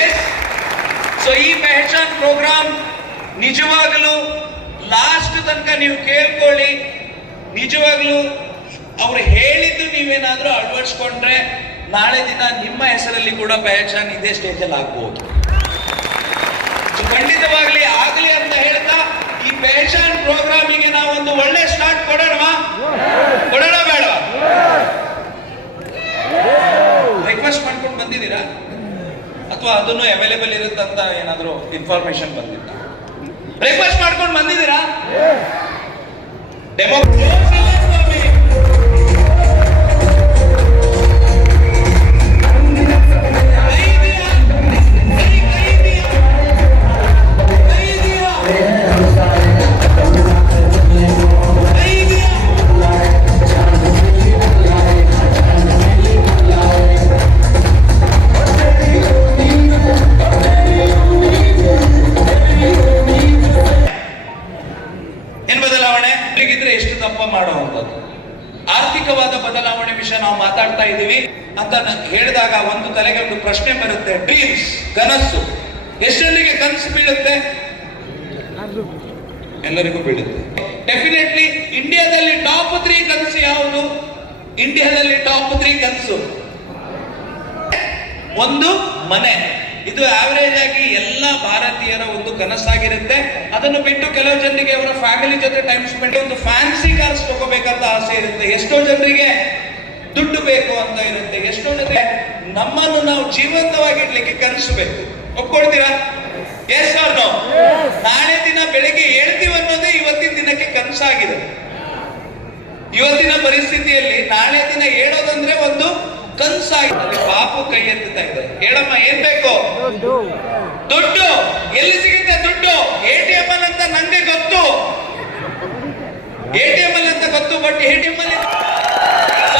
S. So ಈ Pehchan program ನಿಜವಾಗಲೂ last ತನಕ ನೀವು ಕೇಳ್ಕೊಳ್ಳಿ. ನಿಜವಾಗ್ಲೂ ಅವ್ರು ಹೇಳಿದ್ದು ನೀವೇನಾದ್ರೂ ಅಳವಡಿಸ್ಕೊಂಡ್ರೆ ನಾಳೆ ದಿನ ನಿಮ್ಮ ಹೆಸರಲ್ಲಿ ಕೂಡ ಪೆಹಚಾನ್ ಇದೇ ಸ್ಟೇಜಲ್ಲಿ ಆಗ್ಬಹುದು. ಖಂಡಿತವಾಗ್ಲಿ ಆಗ್ಲಿ ಅಂತ ಹೇಳ್ತಾ ಈ ಪೆಹಚಾನ್ ಪ್ರೋಗ್ರಾಮಿಗೆ ನಾವು ಒಂದು ಒಳ್ಳೆ ಸ್ಟಾರ್ಟ್ ಕೊಡೋಣ ಬೇಡ? ರಿಕ್ವೆಸ್ಟ್ ಮಾಡ್ಕೊಂಡು ಬಂದಿದ್ದೀರಾ ಅಥವಾ ಅದನ್ನು ಅವೈಲೇಬಲ್ ಇರುತ್ತಂತ ಏನಾದರೂ ಇನ್ಫಾರ್ಮೇಶನ್ ಬಂದಿತ್ತ? ರಿಕ್ವೆಸ್ಟ್ ಮಾಡ್ಕೊಂಡು ಬಂದಿದ್ದೀರಾ? ಡೆಮೋ ಆರ್ಥಿಕವಾದ ಬದಲಾವಣೆ ವಿಷಯ ನಾವು ಮಾತಾಡ್ತಾ ಇದ್ದೀವಿ ಅಂತ ಹೇಳಿದಾಗ ಒಂದು ತಲೆಗೆ ಒಂದು ಪ್ರಶ್ನೆ ಬರುತ್ತೆ. ಡ್ರೀಮ್ಸ್, ಕನಸು ಎಷ್ಟೊಂದಿಗೆ ಕನಸು ಬೀಳುತ್ತೆ? ಎಲ್ಲರಿಗೂ ಬೀಳುತ್ತೆ. ಡೆಫಿನೆಟ್ಲಿ ಇಂಡಿಯಾದಲ್ಲಿ ಟಾಪ್ 3 ಕನಸು ಯಾವುದು? ಇಂಡಿಯಾದಲ್ಲಿ ಟಾಪ್ 3 ಕನಸು ಒಂದು ಮನೆ. ಇದು ಆವರೇಜ್ ಆಗಿ ಎಲ್ಲ ಭಾರತೀಯರ ಒಂದು ಕನಸಾಗಿರುತ್ತೆ. ಅದನ್ನು ಬಿಟ್ಟು ಕೆಲವು ಜನರಿಗೆ ಅವರ ಫ್ಯಾಮಿಲಿ ಜೊತೆ ಟೈಮ್ ಸ್ಪೆಂಡ್, ಒಂದು ಫ್ಯಾನ್ಸಿ ಕಾರ್ಸ್ ತಗೋಬೇಕಂತ ಆಸೆ ಇರುತ್ತೆ. ಎಷ್ಟೋ ಜನರಿಗೆ ದುಡ್ಡು ಬೇಕು ಅಂತ ಇರುತ್ತೆ. ಎಷ್ಟೋ ಜನರಿಗೆ ನಮ್ಮನ್ನು ನಾವು ಜೀವಂತವಾಗಿಡ್ಲಿಕ್ಕೆ ಕನಸಬೇಕು. ಒಪ್ಕೊಳ್ತೀರಾ? Yes or no? ನಾಳೆ ದಿನ ಬೆಳಿಗ್ಗೆ ಹೇಳ್ತೀವಿ ಅನ್ನೋದೇ ಇವತ್ತಿನ ದಿನಕ್ಕೆ ಕನಸಾಗಿದೆ. ಇವತ್ತಿನ ಪರಿಸ್ಥಿತಿಯಲ್ಲಿ ನಾಳೆ ದಿನ ಹೇಳೋದಂದ್ರೆ ಒಂದು ಕನಸಾಗಿದೆ. ಪಾಪು ಕೈ ಎತ್ತುತ್ತಾ ಇದೆ. ಹೇಳಮ್ಮ, ಏನ್ ಬೇಕು? ದುಡ್ಡು. ಎಲ್ಲಿ ಸಿಗುತ್ತೆ ದುಡ್ಡು? ATM ಅಲ್ಲಿ ಅಂತ ನಂಗೆ ಗೊತ್ತು. ATM ಅಲ್ಲಿ ಅಂತ ಗೊತ್ತು. ಬಟ್ ATM ಅಲ್ಲಿ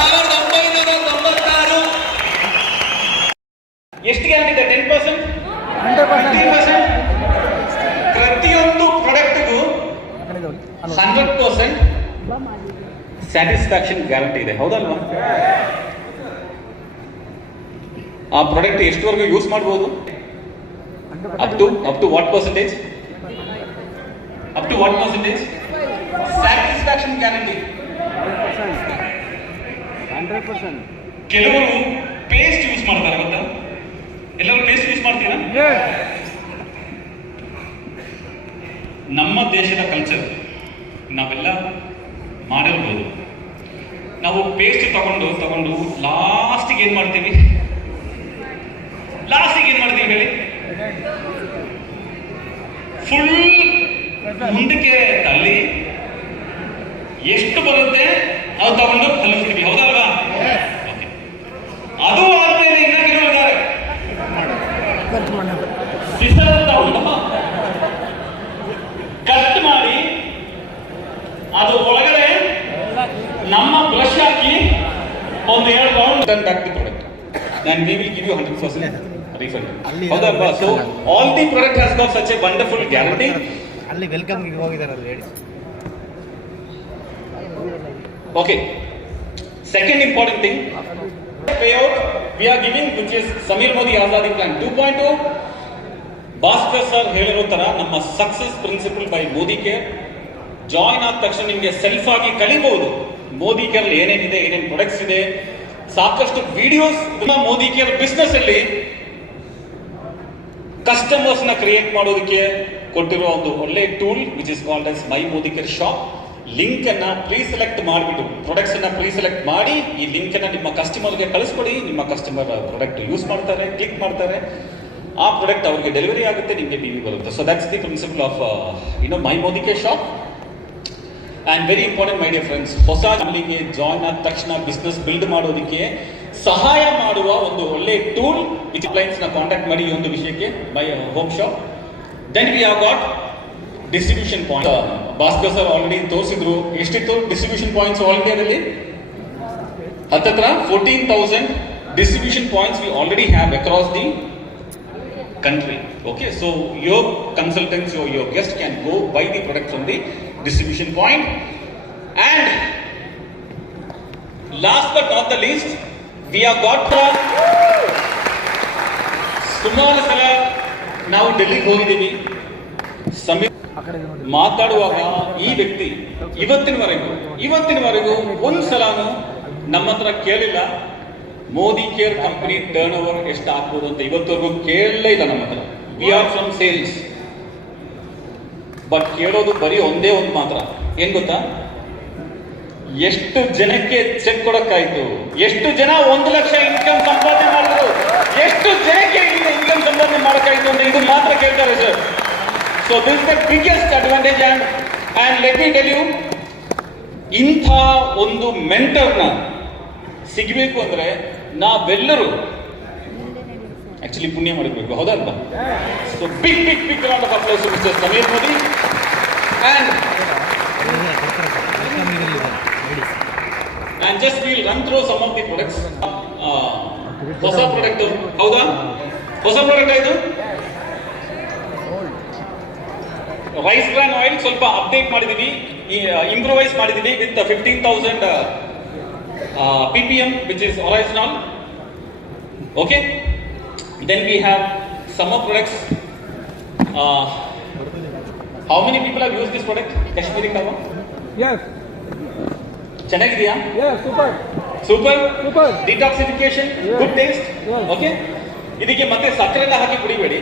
1996 ಎಷ್ಟು ಗ್ಯಾರಂಟಿ ಇದೆ? 10%, 15%. ಪ್ರತಿಯೊಂದು ಪ್ರಾಡಕ್ಟ್ಗೂ 100% ಸ್ಯಾಟಿಸ್ಫ್ಯಾಕ್ಷನ್ ಗ್ಯಾರಂಟಿ ಇದೆ. ಹೌದಲ್ವಾ? ಆ ಪ್ರಾಡಕ್ಟ್ ಎಷ್ಟುವರೆಗೂ ಯೂಸ್ ಮಾಡಬಹುದು? Up to what percentage? Up to what percentage satisfaction guarantee? 100%. ಕೆಲವರು ಪೇಸ್ಟ್ ಯೂಸ್ ಮಾಡ್ತಾರೆ. ಗೊತ್ತಾ? ಎಲ್ಲರೂ ಪೇಸ್ಟ್ ಯೂಸ್ ಮಾಡ್ತೀರಾ? ನಮ್ಮ ದೇಶದ ಕಲ್ಚರ್ ನಾವೆಲ್ಲ ಮಾಡಿರ್ಬೋದು. ನಾವು ಪೇಸ್ಟ್ ತಗೊಂಡು ಲಾಸ್ಟಿಗೆ ಏನ್ ಮಾಡ್ತೀವಿ ಹೇಳಿ? ಫುಲ್ ಮುಂದಕ್ಕೆ ತಳ್ಳಿ ಎಷ್ಟು ಬರುತ್ತೆ ಅದು ತಗೊಂಡು ಹಲ್ಲಿಸ್ತೀವಿ. ಹೌದಲ್ವಾ? ಅದು ಆದ್ಮೇಲೆ ಇನ್ನ ಕೆಲವಿದ್ದಾರೆ ಕಟ್ ಮಾಡಿ ಅದು ಒಳಗಡೆ ನಮ್ಮ ಬ್ರಷ್ ಹಾಕಿ ಒಂದು 2 round turn back the product and we will give you 100% refund. ಹೌದಲ್ವಾ? So all the product has got such a wonderful guarantee. ಅಲ್ಲಿ ವೆಲ್ಕಮ್ ಗೆ ಹೋಗಿದ್ದಾರೆ ಅಲ್ಲಿ ಹೇಳಿ. Okay, second important thing, payout we are giving, which is Samir Modi Azadi Plan 2.0. Bhaskar sir ಹೇಳಿರೋ ತರ ನಮ್ಮ success principle by Modicare. Join ಆದ ತಕ್ಷಣ ನಿಮಗೆ ಸೆಲ್ಫ್ ಆಗಿ ಕಲಿಬಹುದು ಮೋದಿ ಕೇರ್ ಏನೇನಿದೆ, ಏನೇನು ಪ್ರಾಡಕ್ಟ್ಸ್ ಇದೆ. ಸಾಕಷ್ಟು ವಿಡಿಯೋಸ್ ಮೋದಿ ಕೇರ್ ಬಿಸ್ನೆಸ್ ಅಲ್ಲಿ ಕಸ್ಟಮರ್ಸ್ ನ ಕ್ರಿಯೇಟ್ ಮಾಡೋದಕ್ಕೆ ಕೊಟ್ಟಿರೋ ಒಂದು ಒಳ್ಳೆ tool which is called as my Modicare shop. Link ಅನ್ನ ಪ್ರೀ ಸೆಲೆಕ್ಟ್ ಮಾಡಿಬಿಟ್ಟು ಪ್ರಾಡಕ್ಟ್ಸ್ ಅನ್ನ ಪ್ರೀ ಸೆಲೆಕ್ಟ್ ಮಾಡಿ ಈ ಲಿಂಕ್ ಅನ್ನ ನಿಮ್ಮ ಕಸ್ಟಮರ್ಗೆ ಕಳಿಸ್ಕೊಡಿ. ನಿಮ್ಮ ಕಸ್ಟಮರ್ ಪ್ರಾಡಕ್ಟ್ ಯೂಸ್ ಮಾಡ್ತಾರೆ, ಕ್ಲಿಕ್ ಮಾಡ್ತಾರೆ, ಆ ಪ್ರಾಡಕ್ಟ್ ಅವ್ರಿಗೆ ಡೆಲಿವರಿ ಆಗುತ್ತೆ, ನಿಮಗೆ ಟಿವಿ ಬರುತ್ತೆ. So that's the principle of my Modicare shop. And very important my dear friends, ಹೊಸ ಫ್ಯಾಮಿಲಿಗೆ ಜಾಯ್ನ್ ಆದ ತಕ್ಷಣ ಬಿಸ್ನೆಸ್ ಬಿಲ್ಡ್ ಮಾಡೋದಕ್ಕೆ ಸಹಾಯ ಮಾಡುವ ಒಂದು ಒಳ್ಳೆ ಟೂಲ್ ವಿಚ್ ಕ್ಲೈಂಟ್ಸ್ ನ ಕಾಂಟ್ಯಾಕ್ಟ್ ಮಾಡಿ ಈ ಒಂದು ವಿಷಯಕ್ಕೆ my home shop. Then we have got distribution point. Bhaskar sir already ತೋರಿಸಿದ್ರು. ಎಷ್ಟಿತ್ತು ಡಿಸ್ಟ್ರಿಬ್ಯೂಷನ್ ಪಾಯಿಂಟ್ಸ್ ಆಲ್ ಇಂಡಿಯಾದಲ್ಲಿ? ಹತ್ತತ್ರ 14,000 distribution points we already have across the country. Okay, so your consultants or your guest can go buy the product from the distribution point. And last but not the least, we have got ಸುಮಾರು ಸಲ ನಾವು ಡೆಲ್ಲಿಗೆ ಹೋಗಿದ್ದೀವಿ. ಮಾತಾಡುವಾಗ ಈ ವ್ಯಕ್ತಿ ಇವತ್ತಿನವರೆಗೂ ಒಂದ್ಸಲಾನು ನಮ್ಮ ಹತ್ರ ಕೇಳಿಲ್ಲ Modi care company turn over ಎಷ್ಟು ಆಗ್ಬೋದು ಅಂತ. ಇವತ್ತವರೆಗೂ ಕೇಳಲೇ ಇಲ್ಲ ನಮ್ಮ ಹತ್ರ. We are from sales. But ಕೇಳೋದು ಬರೀ ಒಂದೇ ಒಂದು ಮಾತ್ರ, ಏನ್ ಗೊತ್ತಾ? ಎಷ್ಟು ಜನಕ್ಕೆ ಚೆಕ್ ಕೊಡಕ್ಕಾಯ್ತು, ಎಷ್ಟು ಜನ 1 ಲಕ್ಷ ಇನ್ಕಮ್ ಸಂಪಾದನೆ ಮಾಡಿದ್ರು, ಎಷ್ಟು ಜನಕ್ಕೆ ಇನ್ಕಮ್ ಸಂಪಾದನೆ ಮಾಡಕ್ಕಾಯ್ತು ಅಂತ ಇದು ಮಾತ್ರ ಕೇಳ್ತಾರೆ sir. So this the biggest advantage. And let me tell you, ಇಂಥ ಒಂದು ಮೆಂಟರ್ನ ಸಿಗಬೇಕು ಅಂದ್ರೆ ನಾವೆಲ್ಲರೂ ಆಕ್ಚುಲಿ ಪುಣ್ಯ ಮಾಡಬೇಕು, ಹೌದಲ್ವಾ? So big round of applause to mister Sameer Modi. And just we'll run through some of the products. ಹೊಸ ಪ್ರಾಡಕ್ಟ್, ಹೌದಾ? ಹೊಸ ಪ್ರಾಡಕ್ಟ್ ಆಯ್ತು. ರೈಸ್ ಬ್ರಾನ್ ಆಯಿಲ್ ಸ್ವಲ್ಪ ಅಪ್ಡೇಟ್ ಮಾಡಿದೀವಿ, ಇಂಪ್ರೂವೈಸ್ ಮಾಡಿದೀವಿ with 15,000 ppm which is original. Okay, then we have some more products. How many people have used this product, Kashmiri Kava? Yes. ಚೆನ್ನಾಗಿದೆಯಾ? Super. Detoxification, good taste. Okay, ಇದಕ್ಕೆ ಮತ್ತೆ ಸಕ್ಕರೆ ಎಲ್ಲ ಹಾಕಿ ಕುಡಿಬೇಡಿ.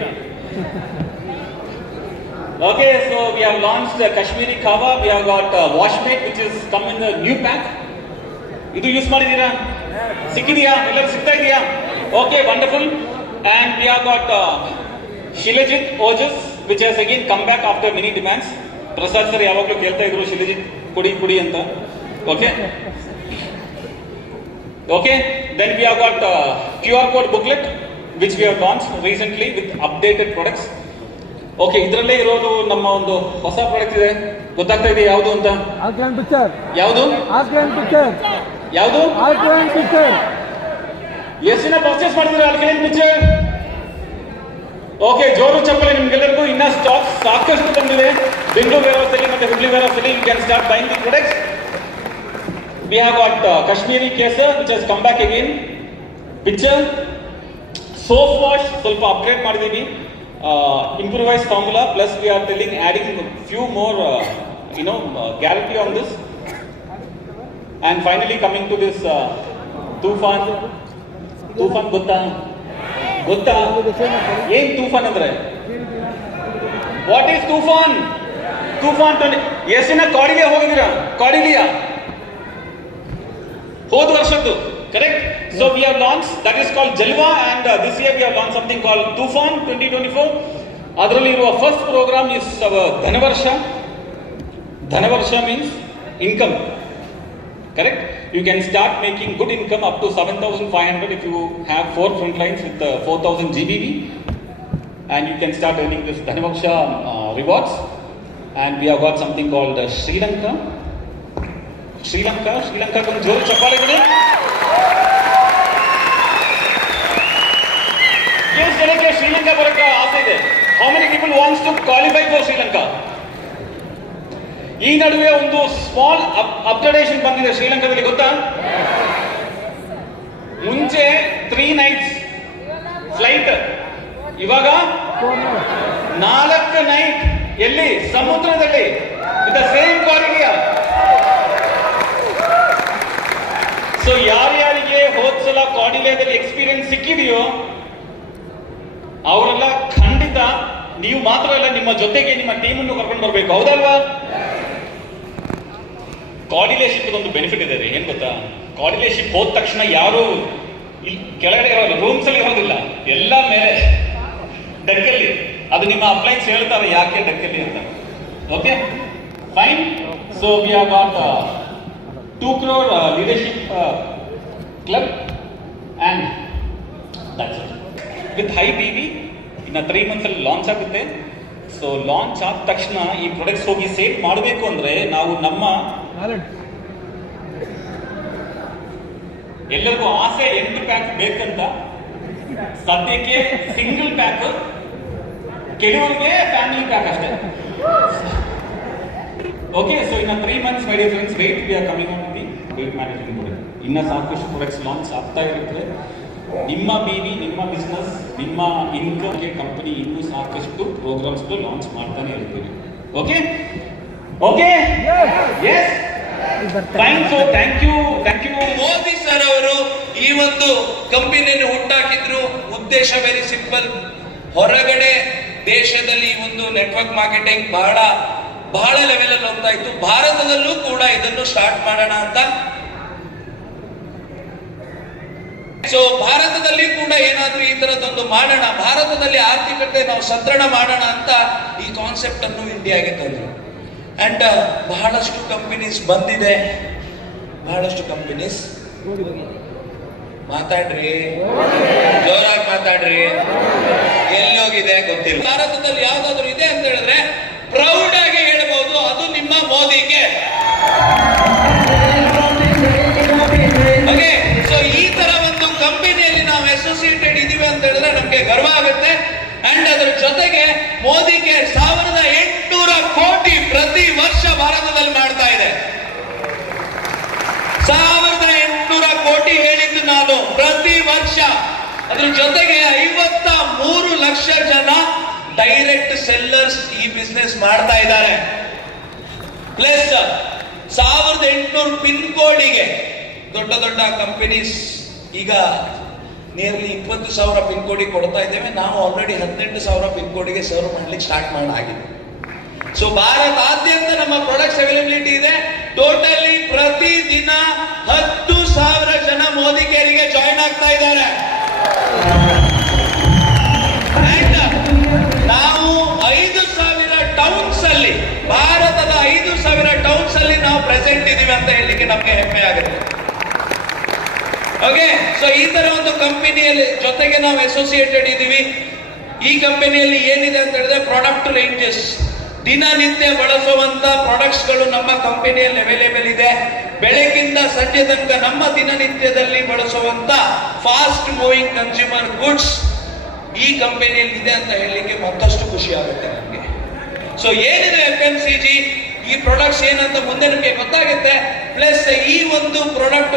Okay, so we have launched Kashmiri Kava. We have got Wash Mate which is come in the new pack. ಇದು use ಮಾಡಿದೀರಾ? ಸಿಕ್ಕಿದೆಯಾ? ಎಲ್ಲರೂ ಸಿಗ್ತಾ ಇದೆಯಾ? Okay, wonderful. And we have got Shilajit Ojas which has again come back after many demands. Prasad sir ಯಾವಾಗಲೂ ಕೇಳ್ತಾ ಇದ್ರು ಶಿಲಜಿತ್ ಕುಡಿ ಅಂತ. Okay, then we have got QR code booklet which we have launched recently with updated products. Okay, ಇದರಲ್ಲೇ ಇರೋದು ನಮ್ಮ ಒಂದು ಹೊಸ ಪ್ರಾಡಕ್ಟ್ ಇದೆ, ಗೊತ್ತಾಗ್ತಾ ಇದೆ ಯಾವುದು ಅಂತ? Alkaline picture. ಯಾವುದು? ಯಾವುದು? ಎಷ್ಟು ಜನ ಪರ್ಚೇಸ್ ಮಾಡಿದ್ರೆ ಆಲ್ಕಲೈನ್ ಪಿಕ್ಚರ್? ಓಕೆ, ಜೋರು ಚಪ್ಪಲಿ ನಿಮ್ಗೆಲ್ಲರಿಗೂ. ಇನ್ನ ಸ್ಟಾಕ್ ಸಾಕಷ್ಟು ಬಂದಿದೆ ಬೆಂಗಳೂರು ವೇರ್ ಅಲ್ಲಿ ಮತ್ತೆ ಹುಬ್ಳಿ ವೇರ್ ಅಲ್ಲಿ. You can start buying the products. We have got Kashmiri Kesar which has come back again. Picture, soap wash ಸ್ವಲ್ಪ ಅಪ್ಗ್ರೇಡ್ ಮಾಡಿದೀವಿ, improvise formula, plus we are adding few more guarantee on this. And finally coming to this Tufan ಗೊತ್ತಾ ಏನ್ ತೂಫಾನ್ ಅಂದ್ರೆ? What is Tufan? ಎಷ್ಟು ಜನ ಕಾಡಿಗೆ ಹೋಗಿದ್ದೀರಾ? ಕಾಡಿಲಿಯಾ ಹೋದ ವರ್ಷದ್ದು, correct? So we have launched, that is called Jalwa, and this year we have launched something called Tufan 2024. ಅದರಲ್ಲಿ ಇರುವ first program is Dhanavarsha means income, correct? You can start making good income up to 7,500 if you have 4 front lines with 4,000 GBV, and you can start earning this Dhanavarsha rewards. And we have got something called Sri Lanka ಒಂದು ಜೋರು ಚಪ್ಪಾಳೆ ಕೊಡಿ. ಎಷ್ಟು ಜನಕ್ಕೆ ಶ್ರೀಲಂಕಾ ಬರೋಕ್ಕೆ ಆಸೆ ಇದೆ? How many people wants to qualify for Sri Lanka? ಈ ನಡುವೆ ಒಂದು ಸ್ಮಾಲ್ ಅಪ್ಗ್ರೇಡೇಷನ್ ಬಂದಿದೆ ಶ್ರೀಲಂಕಾದಲ್ಲಿ, ಗೊತ್ತಾ? ಮುಂಚೆ 3 nights ಫ್ಲೈಟ್, ಇವಾಗ 4 night. ಎಲ್ಲಿ? ಸಮುದ್ರದಲ್ಲಿ, ವಿತ್ ದ ಸೇಮ್ ಕಾರಿಡಿಯರ್. ಸೊ ಯಾರ್ಯಾರಿಗೆ ಹೋದ್ಸಲ ಕಾಡಿಲಿಯಾದಲ್ಲಿ ಎಕ್ಸ್ಪೀರಿಯನ್ಸ್ ಸಿಕ್ಕಿದೆಯೋ ಅವರೆಲ್ಲ ಖಂಡಿತ, ನೀವು ಮಾತ್ರ ಅಲ್ಲ, ನಿಮ್ಮ ಜೊತೆಗೆ ನಿಮ್ಮ ಟೀಮ್ ಅನ್ನು ಕರ್ಕೊಂಡು ಬರಬೇಕು, ಹೌದಲ್ವಾ? ಕಾಡಿಲಿಯಾ ಶಿಪ್ ಒಂದು ಬೆನಿಫಿಟ್ ಇದೆ ರೀ, ಏನ್ ಗೊತ್ತಾ? ಕಾಡಿಲಿಯಾ ಶಿಪ್ ಹೋದ ತಕ್ಷಣ ಯಾರು ಕೆಳಗಡೆ ಇರೋದು, ರೂಮ್ಸ್ ಅಲ್ಲಿ ಇರೋದಿಲ್ಲ, ಎಲ್ಲ ಮೇಲೆ ಡೆಕ್ಕಲ್ಲಿ. ಅದು ನಿಮ್ಮ ಅಪ್ಲೈನ್ಸ್ ಹೇಳ್ತಾರೆ ಯಾಕೆ ಡೆಕ್ಕಲ್ಲಿ ಅಂತ. Okay, fine. So we have got 2 crore leadership club, and that's it. With high PV in 3 months ಅಲ್ಲಿ ಲಾಂಚ್ ಆಗುತ್ತೆ. ಸೊ ಲಾಂಚ್ ಆದ ತಕ್ಷಣ ಈ ಪ್ರಾಡಕ್ಟ್ಸ್ ಹೋಗಿ ಸೇಲ್ ಮಾಡಬೇಕು ಅಂದ್ರೆ ನಾವು ನಮ್ಮ ಎಲ್ಲರಿಗೂ ಆಸೆ 8 ಪ್ಯಾಕ್ ಬೇಕಂತ. ಸದ್ಯಕ್ಕೆ ಸಿಂಗಲ್ ಪ್ಯಾಕ್, ಕೆಲವರಿಗೆ ಫ್ಯಾಮಿಲಿ ಪ್ಯಾಕ್ ಅಷ್ಟೇ. ಓಕೆ, ಸೊ ಇನ್ನ 3 months my dear friends, weight, we are coming on the weight management product. ಇನ್ನ ಸಾಕಷ್ಟು ಪ್ರಾಡಕ್ಟ್ಸ್ ಲಾಂಚ್ ಆಗ್ತಾ ಇರುತ್ತೆ. ನಿಮ್ಮ ಬಿವಿ, ನಿಮ್ಮ ಬಿಸ್ನೆಸ್, ನಿಮ್ಮ ಇನ್ಕಮ್ಗೆ ಕಂಪನಿ ಇನ್ನೂ ಸಾಕಷ್ಟು ಪ್ರೋಗ್ರಾಮ್ಸ್ ಲಾಂಚ್ ಮಾಡ್ತಾನೆ ಇರ್ತೀವಿ. Okay okay yes fine. So thank you. Modi sir ಅವರು ಈ ಒಂದು ಕಂಪನಿಯನ್ನು ಹುಟ್ಟಾಕಿದ್ರು. ಉದ್ದೇಶ ವೆರಿ ಸಿಂಪಲ್. ಹೊರಗಡೆ ದೇಶದಲ್ಲಿ ಈ ಒಂದು ನೆಟ್ವರ್ಕ್ ಮಾರ್ಕೆಟಿಂಗ್ ಬಹಳ ಲೆವೆಲ್ ಅಲ್ಲಿ ಹೋಗ್ತಾ ಇತ್ತು. ಭಾರತದಲ್ಲೂ ಕೂಡ ಇದನ್ನು ಸ್ಟಾರ್ಟ್ ಮಾಡೋಣ ಅಂತ. ಸೊ ಭಾರತದಲ್ಲಿ ಕೂಡ ಏನಾದ್ರೂ ಈ ತರದೊಂದು ಮಾಡೋಣ, ಭಾರತದಲ್ಲಿ ಆರ್ಥಿಕತೆ ನಾವು ಸದೃಢ ಮಾಡೋಣ ಅಂತ ಈ ಕಾನ್ಸೆಪ್ಟ್ ಅನ್ನು ಇಂಡಿಯಾಗೆ ತಂದ್ರು. ಅಂಡ್ ಬಹಳಷ್ಟು ಕಂಪನೀಸ್ ಬಂದಿದೆ. ಬಹಳಷ್ಟು ಕಂಪನೀಸ್ ಮಾತಾಡ್ರಿ, ಜೋರಾಗಿ ಮಾತಾಡ್ರಿ. ಎಲ್ಲಿ ಹೋಗಿದೆ ಗೊತ್ತಿಲ್ಲ. ಭಾರತದಲ್ಲಿ ಯಾವ್ದಾದ್ರು ಇದೆ ಅಂತ ಹೇಳಿದ್ರೆ ಪ್ರೌಡ್ ಆಗಿ ಹೇಳ್ಬಹುದು, ಅದು ನಿಮ್ಮ ಮೋದಿಗೆ. ಓಕೆ, ಸೊ ಈ ತರ ಒಂದು ಕಂಪನಿಯಲ್ಲಿ ನಾವು ಅಸೋಸಿಯೇಟೆಡ್ ಇದೀವಿ ಅಂತ ಹೇಳಿದ್ರೆ ನಮ್ಗೆ ಗರ್ವ ಆಗುತ್ತೆ. ಅಂಡ್ ಅದರ ಜೊತೆಗೆ ಮೋದಿಗೆ 1800 ಕೋಟಿ ಪ್ರತಿ ವರ್ಷ ಭಾರತದಲ್ಲಿ ಮಾಡ್ತಾ ಇದೆ. 1800 ಕೋಟಿ ಹೇಳಿದ್ದು ನಾನು ಪ್ರತಿ ವರ್ಷ. ಅದ್ರ ಜೊತೆಗೆ 53 ಲಕ್ಷ ಜನ ಡೈರೆಕ್ಟ್ ಸೆಲ್ಲರ್ಸ್ ಈ ಬಿಸ್ನೆಸ್ ಮಾಡ್ತಾ ಇದ್ದಾರೆ. ಪ್ಲಸ್ 1800 ಪಿನ್ ಕೋಡಿಗೆ ದೊಡ್ಡ ದೊಡ್ಡ ಕಂಪನೀಸ್ ಈಗ ನಿಯರ್ಲಿ 20,000 ಪಿನ್ ಕೋಡಿಗೆ ಕೊಡ್ತಾ ಇದ್ದೇವೆ. ನಾವು ಆಲ್ರೆಡಿ 18,000 ಪಿನ್ ಕೋಡಿಗೆ ಸರ್ವ್ ಮಾಡ್ಲಿಕ್ಕೆ ಸ್ಟಾರ್ಟ್ ಮಾಡಾಗಿದೆ. ಸೊ ಭಾರತಾದ್ಯಂತ ನಮ್ಮ ಪ್ರಾಡಕ್ಟ್ಸ್ ಅವೈಲಬಿಲಿಟಿ ಇದೆ. ಟೋಟಲಿ ಪ್ರತಿ ದಿನ 10,000 ಜನ ಮೋದಿ ಕೇರಿಗೆ ಜಾಯಿನ್ ಆಗ್ತಾ ಇದ್ದಾರೆ. ನಾವು 5,000 ಟೌನ್ಸ್ ಅಲ್ಲಿ, ಭಾರತದ 5,000 ಟೌನ್ಸ್ ಅಲ್ಲಿ ನಾವು ಪ್ರೆಸೆಂಟ್ ಇದೀವಿ ಅಂತ ಹೇಳಲಿಕ್ಕೆ ನಮ್ಗೆ ಹೆಮ್ಮೆ ಆಗುತ್ತೆ. ಓಕೆ, ಸೊ ಈ ತರ ಒಂದು ಕಂಪನಿಯಲ್ಲಿ ಜೊತೆಗೆ ನಾವು ಅಸೋಸಿಯೇಟೆಡ್ ಇದೀವಿ. ಈ ಕಂಪನಿಯಲ್ಲಿ ಏನಿದೆ ಅಂತ ಹೇಳಿದ್ರೆ ಪ್ರಾಡಕ್ಟ್ ರೇಂಜಸ್, ದಿನನಿತ್ಯ ಬಳಸುವಂತ ಪ್ರಾಡಕ್ಟ್ಸ್ ಗಳು ನಮ್ಮ ಕಂಪನಿಯಲ್ಲಿ ಅವೈಲೇಬಲ್ ಇದೆ. ಬೆಳಗಿಂದ ಸಂಜೆ ತನಕ ನಮ್ಮ ದಿನನಿತ್ಯದಲ್ಲಿ ಬಳಸುವಂತ ಫಾಸ್ಟ್ ಮೂವಿಂಗ್ ಕನ್ಸ್ಯೂಮರ್ ಗುಡ್ಸ್ ಈ ಕಂಪನಿಯಲ್ಲಿ ಇದೆ ಅಂತ ಹೇಳಲಿಕ್ಕೆ ಮತ್ತಷ್ಟು ಖುಷಿ ಆಗುತ್ತೆ ನಮಗೆ. ಸೊ ಏನಿದೆ FMCG, ಈ ಪ್ರಾಡಕ್ಟ್ಸ್ ಏನಂತ ಮುಂದೆ ನಿಮಗೆ ಗೊತ್ತಾಗುತ್ತೆ. ಪ್ಲಸ್ ಈ ಒಂದು ಪ್ರಾಡಕ್ಟ್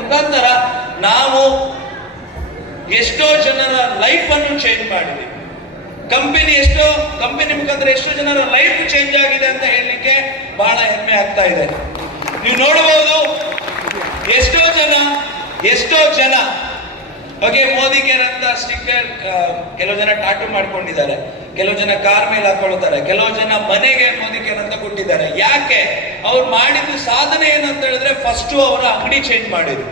ಮುಖಾಂತರ ನಾವು ಎಷ್ಟೋ ಜನರ ಲೈಫ್ ಅನ್ನು ಚೇಂಜ್ ಮಾಡಿದ್ದೀವಿ. ಕಂಪನಿ ಮುಖಾಂತರ ಎಷ್ಟೋ ಜನರ ಲೈಫ್ ಚೇಂಜ್ ಆಗಿದೆ ಅಂತ ಹೇಳಲಿಕ್ಕೆ ಬಹಳ ಹೆಮ್ಮೆ ಆಗ್ತಾ ಇದೆ. ನೀವು ನೋಡಬಹುದು ಎಷ್ಟೋ ಜನ ಓಕೆ ಮೋದಿ ಕೇರ್ ಅಂತ ಸ್ಟಿಕ್ಕರ್ ಕೆಲವು ಜನ ಟಾಟೂ ಮಾಡ್ಕೊಂಡಿದ್ದಾರೆ, ಕೆಲವು ಜನ ಕಾರ್ ಮೇಲೆ ಹಾಕೊಳ್ತಾರೆ, ಕೆಲವು ಜನ ಮನೆಗೆ ಮೋದಿ ಕೇರ್ ಅಂತ ಕೊಟ್ಟಿದ್ದಾರೆ. ಯಾಕೆ? ಅವ್ರು ಮಾಡಿದ್ದು ಸಾಧನೆ ಏನಂತ ಹೇಳಿದ್ರೆ ಫಸ್ಟ್ ಅವರ ಅಂಗಡಿ ಚೇಂಜ್ ಮಾಡಿದ್ರು.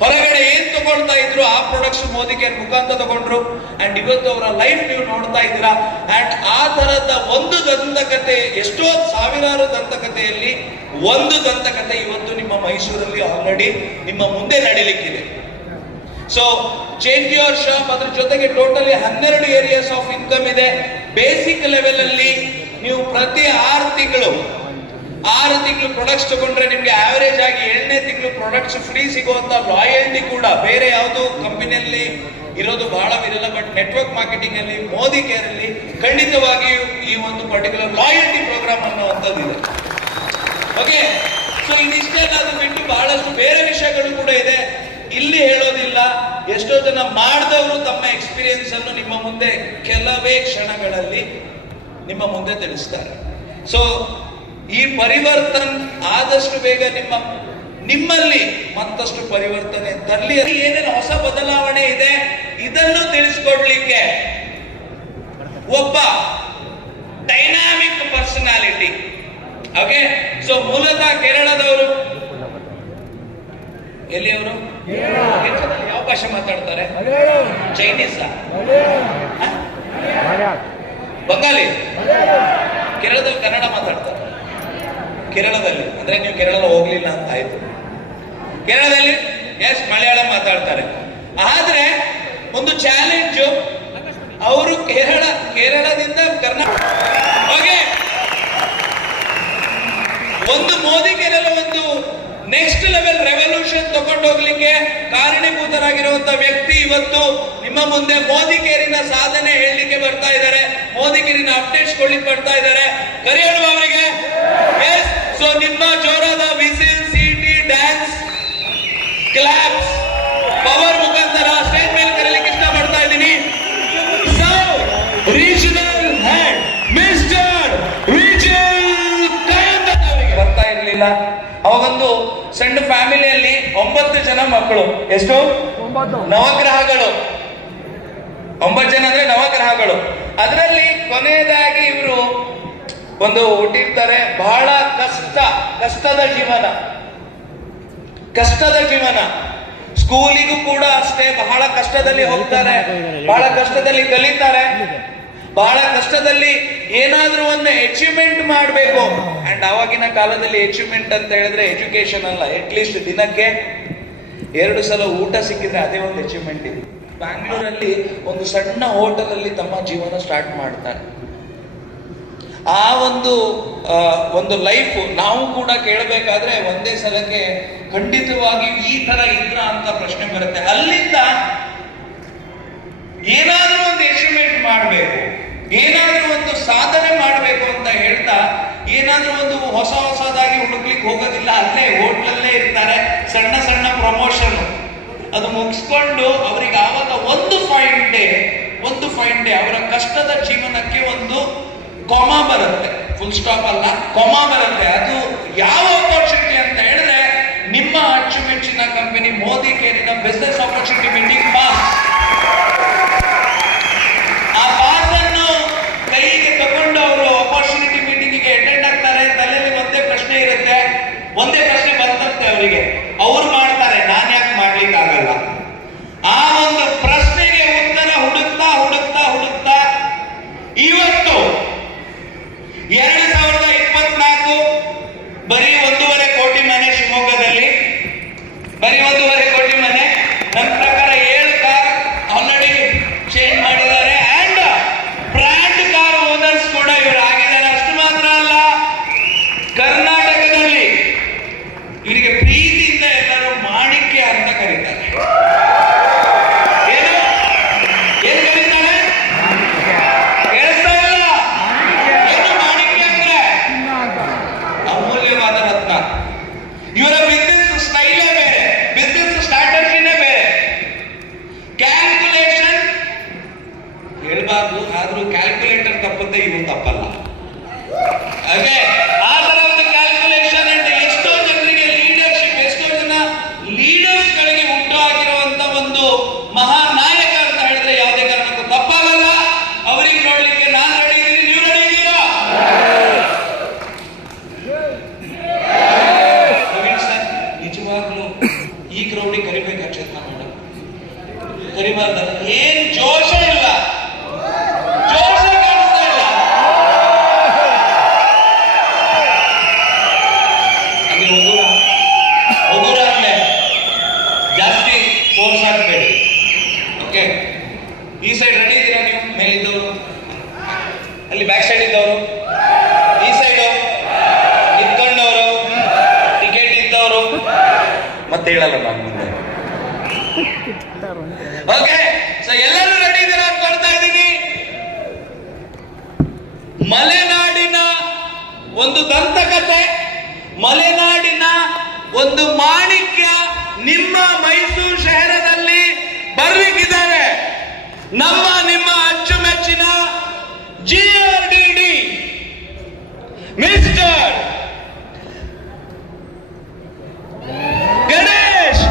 ಹೊರಗಡೆ ಏನ್ ತಗೊಳ್ತಾ ಇದ್ರು ಆ ಪ್ರಾಡಕ್ಟ್ಸ್ ಮೋದಿ ಕೇರ್ ಮುಖಾಂತರ ತಗೊಂಡ್ರು. ಅಂಡ್ ಇವತ್ತು ಅವರ ಲೈಫ್ ನೀವು ನೋಡ್ತಾ ಇದ್ದೀರಾ. ಅಂಡ್ ಆ ತರದ ಒಂದು ದಂತಕತೆ, ಎಷ್ಟೋ ಸಾವಿರಾರು ದಂತಕತೆಯಲ್ಲಿ ಒಂದು ದಂತಕತೆ ಇವತ್ತು ನಿಮ್ಮ ಮೈಸೂರಲ್ಲಿ ಆಲ್ರೆಡಿ ನಿಮ್ಮ ಮುಂದೆ ನಡೀಲಿಕ್ಕಿದೆ. ಸೊ ಚೇಂಜ್ ಯುವರ್ ಶಾಪ್, ಅದ್ರ ಜೊತೆಗೆ ಟೋಟಲಿ 12 ಏರಿಯಾಸ್ ಆಫ್ ಇನ್ಕಮ್ ಇದೆ. ಬೇಸಿಕ್ ಲೆವೆಲ್ ಅಲ್ಲಿ ನೀವು ಪ್ರತಿ 6 ತಿಂಗಳು ಪ್ರಾಡಕ್ಟ್ಸ್ ತಗೊಂಡ್ರೆ ನಿಮ್ಗೆ ಆವರೇಜ್ ಆಗಿ 7ನೇ ತಿಂಗಳು ಪ್ರಾಡಕ್ಟ್ಸ್ ಫ್ರೀ ಸಿಗುವಂತ ಲಾಯಲ್ಟಿ ಕೂಡ ಬೇರೆ ಯಾವುದು ಕಂಪನಿಯಲ್ಲಿ ಇರೋದು ಬಹಳ ವಿರಳ. ಬಟ್ ನೆಟ್ವರ್ಕ್ ಮಾರ್ಕೆಟಿಂಗ್ ಅಲ್ಲಿ ಮೋದಿ ಕೇರ್ ಅಲ್ಲಿ ಖಂಡಿತವಾಗಿಯೂ ಈ ಒಂದು ಪರ್ಟಿಕ್ಯುಲರ್ ಲಾಯಲ್ಟಿ ಪ್ರೋಗ್ರಾಮ್ ಅನ್ನುವಂಥದ್ದು ಇದೆ. ಓಕೆ, ಸೊ ಇದಿಷ್ಟೆಲ್ಲ ಅದು ಬಿಟ್ಟು ಬಹಳಷ್ಟು ಬೇರೆ ವಿಷಯಗಳು ಕೂಡ ಇದೆ, ಇಲ್ಲಿ ಹೇಳೋದಿಲ್ಲ. ಎಷ್ಟೋ ಜನ ಮಾಡಿದವರು ತಮ್ಮ ಎಕ್ಸ್ಪೀರಿಯನ್ಸ್ ಅನ್ನು ನಿಮ್ಮ ಮುಂದೆ ಕೆಲವೇ ಕ್ಷಣಗಳಲ್ಲಿ ನಿಮ್ಮ ಮುಂದೆ ತಿಳಿಸ್ತಾರೆ. ಸೊ ಈ ಪರಿವರ್ತನೆ ಆದಷ್ಟು ಬೇಗ ನಿಮ್ಮಲ್ಲಿ ಮತ್ತಷ್ಟು ಪರಿವರ್ತನೆ ತರಲಿ. ಏನೇನು ಹೊಸ ಬದಲಾವಣೆ ಇದೆ ಇದನ್ನು ತಿಳಿಸ್ಕೊಡ್ಲಿಕ್ಕೆ ಒಬ್ಬ ಡೈನಾಮಿಕ್ ಪರ್ಸನಾಲಿಟಿ. ಓಕೆ, ಸೊ ಮೂಲತಃ ಕೇರಳದವರು. ಎಲ್ಲಿಯವರು? ಯಾವ ಭಾಷೆ ಮಾತಾಡ್ತಾರೆ? ಚೈನೀಸ್, ಬಂಗಾಲಿ? ಕೇರಳದಲ್ಲಿ ಕನ್ನಡ ಮಾತಾಡ್ತಾರೆ. ಕೇರಳದಲ್ಲಿ ಅಂದ್ರೆ ನೀವು ಕೇರಳ ಹೋಗ್ಲಿಲ್ಲ ಅಂತ ಆಯ್ತು. ಕೇರಳದಲ್ಲಿ ಎಸ್ ಮಲಯಾಳಂ ಮಾತಾಡ್ತಾರೆ. ಆದ್ರೆ ಒಂದು ಚಾಲೆಂಜ್, ಅವರು ಕೇರಳದಿಂದ ಕರ್ನಾಟಕ ಒಂದು ಮೋದಿ ಕೇರಳ ಒಂದು ನೆಕ್ಸ್ಟ್ ಲೆವೆಲ್ ರೆವಲ್ಯೂಷನ್ ತಗೊಂಡೋಗ್ಲಿಕ್ಕೆ ಕಾರಣೀಭೂತರಾಗಿರುವಂತ ವ್ಯಕ್ತಿ ಇವತ್ತು ನಿಮ್ಮ ಮುಂದೆ ಮೋದಿ ಕೇರಿನ ಸಾಧನೆ ಹೇಳಲಿಕ್ಕೆ ಬರ್ತಾ ಇದ್ದಾರೆ, ಮೋದಿ ಕೇರಿನ ಅಪ್ಡೇಟ್ಸ್ ಕೊಡ್ಲಿಕ್ಕೆ ಬರ್ತಾ ಇದ್ದಾರೆ. ಕರೆಯೋಣ ಅವರಿಗೆ. ಎಸ್, ಸೊ ನಿಮ್ಮ ಜೋರಾದ ವಿಸಿಲ್, ಸಿಟಿ, ಡ್ಯಾನ್ಸ್, ಕ್ಲಾಪ್ಸ್ ಅವಾಗೊಂದು ಸಣ್ಣ ಫ್ಯಾಮಿಲಿಯಲ್ಲಿ 9 ಜನ ಮಕ್ಕಳು. ಎಷ್ಟು? 9 ನವಗ್ರಹಗಳು. 9 ಜನ ಅಂದ್ರೆ ನವಗ್ರಹಗಳು. ಅದರಲ್ಲಿ ಕೊನೆಯದಾಗಿ ಇವರು ಒಂದು ಹುಟ್ಟಿರ್ತಾರೆ. ಬಹಳ ಕಷ್ಟದ ಜೀವನ. ಸ್ಕೂಲಿಗೂ ಕೂಡ ಅಷ್ಟೇ ಬಹಳ ಕಷ್ಟದಲ್ಲಿ ಹೋಗ್ತಾರೆ, ಬಹಳ ಕಷ್ಟದಲ್ಲಿ ಕಲಿತಾರೆ, ಬಹಳ ಕಷ್ಟದಲ್ಲಿ ಏನಾದ್ರೂ ಒಂದು ಅಚೀವ್ಮೆಂಟ್ ಮಾಡಬೇಕು. ಅಂಡ್ ಆವಾಗಿನ ಕಾಲದಲ್ಲಿ ಅಚೀವ್ಮೆಂಟ್ ಅಂತ ಹೇಳಿದ್ರೆ ಎಜುಕೇಶನ್ ಅಲ್ಲ, ಅಟ್ಲೀಸ್ಟ್ ದಿನಕ್ಕೆ 2 ಸಲ ಊಟ ಸಿಕ್ಕಿದ್ರೆ ಅದೇ ಒಂದು ಅಚೀವ್ಮೆಂಟ್ ಇದೆ. ಬ್ಯಾಂಗ್ಳೂರಲ್ಲಿ ಒಂದು ಸಣ್ಣ ಹೋಟೆಲ್ ಅಲ್ಲಿ ತಮ್ಮ ಜೀವನ ಸ್ಟಾರ್ಟ್ ಮಾಡ್ತಾರೆ. ಆ ಒಂದು ಲೈಫ್ ನಾವು ಕೂಡ ಕೇಳಬೇಕಾದ್ರೆ ಒಂದೇ ಸಲಕ್ಕೆ ಖಂಡಿತವಾಗಿ ಈ ತರ ಇದ್ರ ಅಂತ ಪ್ರಶ್ನೆ ಬರುತ್ತೆ. ಅಲ್ಲಿಂದ ಏನಾದ್ರೂ ಒಂದು ಅಚೀವ್ಮೆಂಟ್ ಮಾಡಬೇಕು, ಏನಾದ್ರೂ ಒಂದು ಸಾಧನೆ ಮಾಡಬೇಕು ಅಂತ ಹೇಳ್ತಾ ಏನಾದ್ರೂ ಒಂದು ಹೊಸದಾಗಿ ಹುಡುಕ್ಲಿಕ್ಕೆ ಹೋಗೋದಿಲ್ಲ. ಅಲ್ಲೇ ಹೋಟ್ಲಲ್ಲೇ ಇರ್ತಾರೆ. ಸಣ್ಣ ಪ್ರಮೋಷನ್ ಅದು ಮುಗಿಸ್ಕೊಂಡು ಅವರಿಗೆ ಆವಾಗ ಒಂದು ಫೈನ್ ಡೇ ಅವರ ಕಷ್ಟದ ಜೀವನಕ್ಕೆ ಒಂದು ಕೊಮ ಬರುತ್ತೆ. ಫುಲ್ ಸ್ಟಾಪ್ ಅಲ್ಲ, ಕೊಮ ಬರುತ್ತೆ. ಅದು ಯಾವ ಆಪರ್ಚುನಿಟಿ ಅಂತ ಹೇಳಿದ್ರೆ ನಿಮ್ಮ ಅಚ್ಚುಮೆಚ್ಚಿನ ಕಂಪನಿ ಮೋದಿ ಕೇರಿನ ಬಿಸ್ನೆಸ್ ಆಪರ್ಚುನಿಟಿ ಮೀಟಿಂಗ್ ಪಾಸ್. ಆ ಪಾಸ್ ಅನ್ನು ಕೈಗೆ ತಗೊಂಡು ಅವರು ಆಪರ್ಚುನಿಟಿ ಮೀಟಿಂಗಿಗೆ ಅಟೆಂಡ್ ಆಗ್ತಾರೆ. ತಲೆಯಲ್ಲಿ ಒಂದೇ ಪ್ರಶ್ನೆ ಇರುತ್ತೆ, ಒಂದೇ ಪ್ರಶ್ನೆ ಬರ್ತಂತೆ ಅವರಿಗೆ. ಅವ್ರು ಮಾಡ್ತಾರೆ, ನಾನ್ ಯಾಕೆ ಮಾಡ್ಲಿಕ್ಕೆ ಆಗಲ್ಲ? ಆ ಒಂದು ಪ್ರಶ್ನೆಗೆ ಉತ್ತರ ಹುಡುಕ್ತಾ ಇವತ್ತು 2024 ಬರೀ 1.5 ಕೋಟಿ ಮನೆ ಶಿವಮೊಗ್ಗದಲ್ಲಿ, ಬರೀ 1.5 ಕೋಟಿ ಮನೆ. ನನ್ನ ಪ್ರಕಾರ 7 ಕಾರ್ ಆಲ್ರೆಡಿ ಚೇಂಜ್ ಮಾಡಿದ್ದಾರೆ. ಅಂಡ್ ಬ್ರ್ಯಾಂಡ್ ಕಾರ್ ಓನರ್ಸ್ ಕೂಡ ಇವರು ಆಗಿದ್ದಾರೆ. ಅಷ್ಟು ಮಾತ್ರ ಅಲ್ಲ, ಕರ್ನಾಟಕದಲ್ಲಿ ಇವರಿಗೆ ಪ್ರೀತಿಯಿಂದ ಎಲ್ಲರೂ ಮಾಣಿಕ್ಯ ಅಂತ ಕರೀತಾರೆ. ಏನು ಕರೀತಾರೆ? ಕೇಳಿಸ್ತಾ ಇಲ್ಲ? ಏನು ಮಾಣಿಕ್ಯ ಅಂದ್ರೆ? ಅಮೂಲ್ಯವಾದ ರತ್ನ. ಇವರ ಬಿಸ್ನೆಸ್ ಸ್ಟೈಲೇ ಬೇರೆ, ಬಿಸ್ನೆಸ್ ಸ್ಟ್ರಾಟಜಿನೇ ಬೇರೆ. ಕ್ಯಾಲ್ಕುಲೇಷನ್ ಹೇಳ್ಬಾರ್ದು, ಆದ್ರೂ ಕ್ಯಾಲ್ಕುಲೇಟರ್ ತಪ್ಪುತ್ತೆ, ಇವು ತಪ್ಪಲ್ಲ. ಓಕೆ, ಆ ತರ ಒಂದು ಕ್ಯಾಲ್ಕುಲೇಷನ್ ಅಂಡ್ ಎಷ್ಟೋ ಜನರಿಗೆ ಲೀಡರ್ಶಿಪ್, ಎಷ್ಟೋ ಜನ ಲೀಡರ್ಸ್ ಗಳಿಗೆ ಹುಟ್ಟು ಆಗಿರುವಂತ ಒಂದು ಮಹಾನ್ ನಾಯಕ ಅಂತ ಹೇಳಿದ್ರೆ ಯಾವುದೇ ಕಾರಣಕ್ಕೂ ತಪ್ಪಾಗಲ್ಲ. ಅವರಿಗೆ ನೋಡ್ಲಿಕ್ಕೆ ನಾನು ರೆಡಿ ಇದ್ದೀನಿ, ನೀವು ರೆಡಿ ಇದ್ದೀರಾ? ಪ್ರವೀಣ್ ಸರ್, ನಿಜವಾಗ್ಲೂ ಈ ಕ್ರೌಡಿಗೆ ಕರಿಬೇಕು ಅಕ್ಷತ್ ಮೇಡಮ್, ಕರಿಬಾರ್ದಲ್ಲ. ಏನ್ ಜೋಶ ಇಲ್ಲ, ಜೋಶ ಕಾಣಿಸ್ತಾ ಇಲ್ಲ. ಅಲ್ಲಿ ಒಗುರ ಅಂದ್ರೆ ಜಾಸ್ತಿ ಫೋರ್ಸ್ ಹಾಕಬೇಡಿ. ಓಕೆ, ಈ ಸೈಡ್ ರೆಡಿ ಇದ್ದೀರಾ ನೀವು? ಮೇಲಿದ್ದವರು, ಅಲ್ಲಿ ಬ್ಯಾಕ್ ಸೈಡ್ ಇದ್ದವರು, ಈ ಸೈಡು ಇಟ್ಕೊಂಡವರು, ಟಿಕೆಟ್ ಇದ್ದವರು, ಮತ್ತೆ ಹೇಳಲ್ಲ ನಾನು ಮುಂದೆ. ಓಕೆ, ಸೊ ಎಲ್ಲರೂ ರೆಡಿ ಇದ್ದೀರಾ ಅನ್ಕೊಳ್ತಾ ಇದ್ದೀನಿ. ಮಲೆನಾಡಿನ ಒಂದು ದಂತಕಥೆ, ಮಲೆನಾಡಿನ ಒಂದು ಮಾಣಿಕ್ಯ ನಿಮ್ಮ ಮೈಸೂರು ಶಹರದಲ್ಲಿ ಬರ್ಲಿಕ್ಕಿದ್ದಾರೆ. ನಿಮ್ಮ ಅಚ್ಚುಮೆಚ್ಚಿನ GRDD ಮಿಸ್ಟರ್ ಗಣೇಶ್.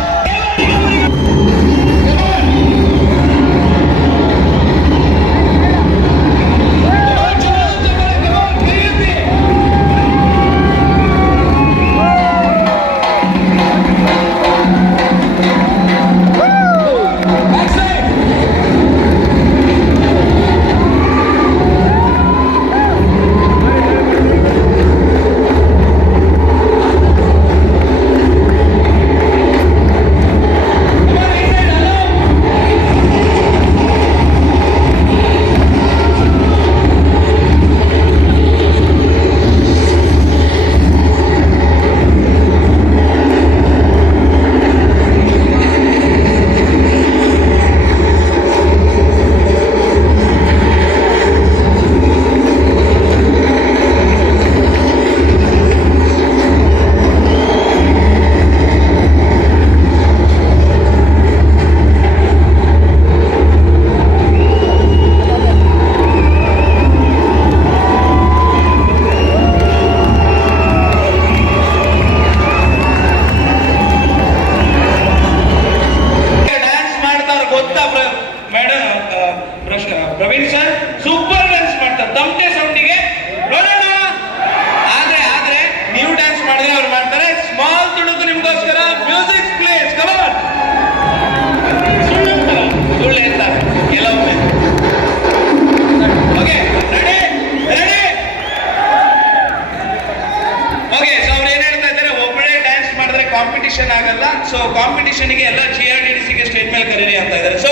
ಕಾಂಪಿಟಿಷನ್ ಆಗಲ್ಲ. ಸೊ ಕಾಂಪಿಟಿಷನ್ಗೆ ಎಲ್ಲ GRDDCಗೆ ಸ್ಟೇಜ್ ಮೇಲೆ ಕರೀರಿ ಅಂತ ಇದ್ದಾರೆ. ಸೊ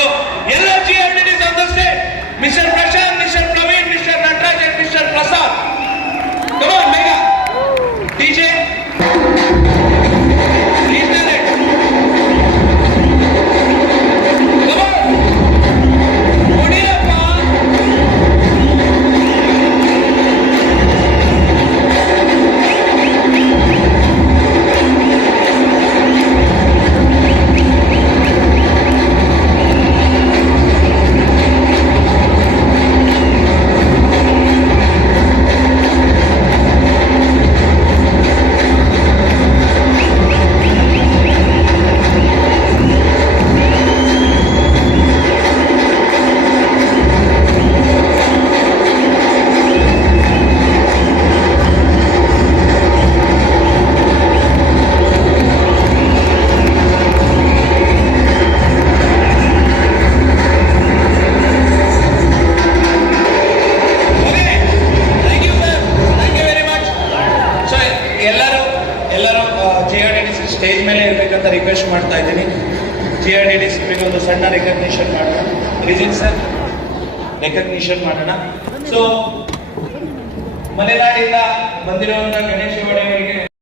ಎಲ್ಲ GRDDC on the stage, mister Prashanth, mister Praveen, mister Nataraj and mister Prasad. Come on ಬೇಗ DJ, please direct. Come on, ಹೊಡಿಯಪ್ಪ. ಸ್ಟೇಜ್ ಮೇಲೆ ಇರಬೇಕಂತ ರಿಕ್ವೆಸ್ಟ್ ಮಾಡ್ತಾ ಇದ್ದೀನಿ. GRDDC ಒಂದು ಸಣ್ಣ ರೆಕಗ್ನಿಷನ್ ಮಾಡೋಣ. ರಿಜಿನ್ ಸರ್, ರೆಕಗ್ನಿಷನ್ ಮಾಡೋಣ. ಸೊ ಮಲೆನಾಡಿಂದ ಬಂದಿರುವಂತಹ ಗಣೇಶ ಒಡೆಯ